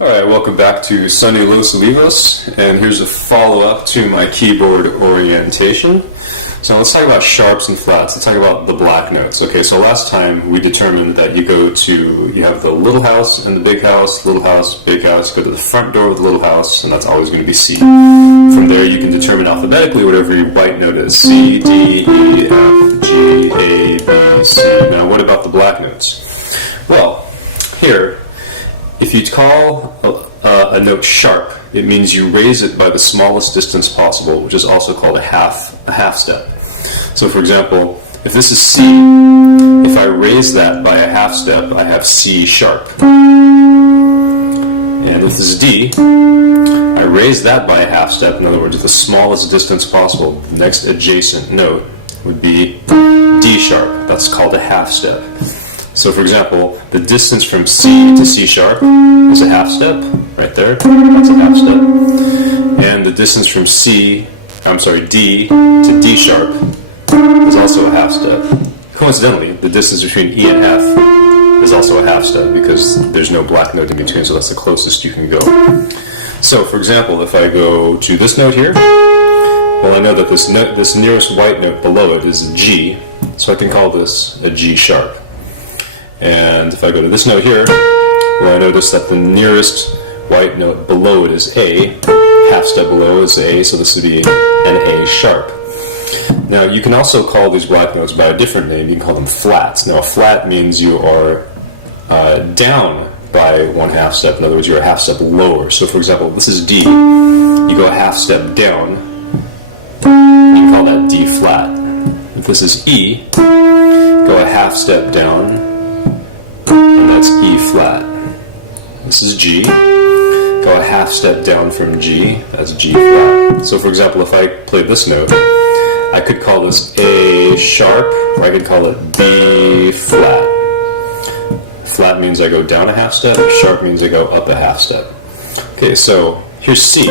Alright, welcome back to Sunday Los Olivos, and here's a follow-up to my keyboard orientation. So let's talk about sharps and flats. Let's talk about the black notes. Okay, so last time we determined that you have the little house and the big house, big house, go to the front door of the little house, and that's always going to be C. From there you can determine alphabetically whatever your white note is. C, D, E, F, G, A, B, C. Now what about the black notes? Well, here, if you call a note sharp, it means you raise it by the smallest distance possible, which is also called a half step. So for example, if this is C, if I raise that by a half step, I have C sharp. And if this is D, I raise that by a half step, in other words, the smallest distance possible. The next adjacent note would be D sharp. That's called a half step. So for example, the distance from C to C sharp is a half step, right there, that's a half step. And the distance from D to D sharp is also a half step. Coincidentally, the distance between E and F is also a half step because there's no black note in between, so that's the closest you can go. So for example, if I go to this note here, well, I know that this nearest white note below it is a G, so I can call this a G sharp. And if I go to this note here, well, I notice that the nearest white note below it is A, half step below is A, so this would be an A sharp. Now you can also call these black notes by a different name. You can call them flats. Now a flat means you are down by one half step. In other words, you're a half step lower. So for example, this is D. You go a half step down, you can call that D flat. If this is E, go a half step down, and that's E flat. This is G. Go a half step down from G, that's G flat. So for example, if I played this note, I could call this A sharp, or I could call it B flat. Flat means I go down a half step, sharp means I go up a half step. Okay, so here's C.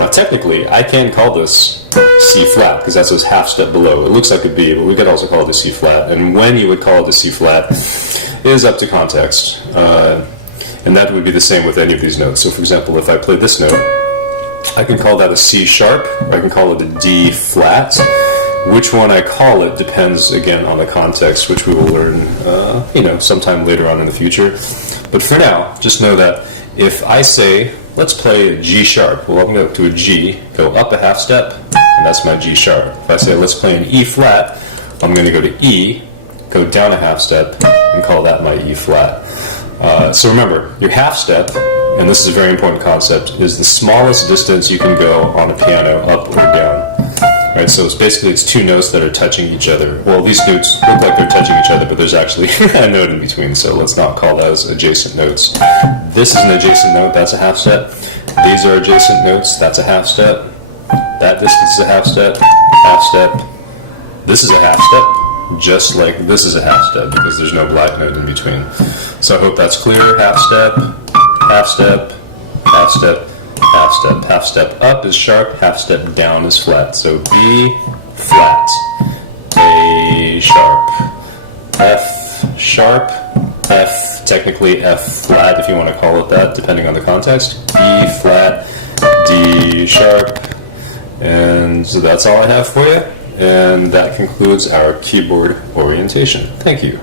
Now technically, I can call this C flat, because that's this half step below. It looks like a B, but we could also call it a C flat. And when you would call it a C flat is up to context. And that would be the same with any of these notes. So for example, if I played this note, I can call that a C sharp, or I can call it a D flat. Which one I call it depends, again, on the context, which we will learn sometime later on in the future. But for now, just know that if I say, let's play a G sharp, well, I'm going to go to a G, go up a half step, and that's my G sharp. If I say, let's play an E flat, I'm going to go to E, go down a half step, and call that my E flat. So remember, your half step, and this is a very important concept, is the smallest distance you can go on a piano, up or down. Right, so it's two notes that are touching each other. Well, these notes look like they're touching each other, but there's actually a note in between, so let's not call those adjacent notes. This is an adjacent note, that's a half step. These are adjacent notes, that's a half step. That distance is a half step, half step. This is a half step, just like this is a half step, because there's no black note in between. So I hope that's clear. Half step, half step, half step, half step. Half step up is sharp, half step down is flat. So B flat, A sharp, F sharp, F, technically F flat if you want to call it that, depending on the context, E flat, D sharp, and so that's all I have for you. And that concludes our keyboard orientation. Thank you.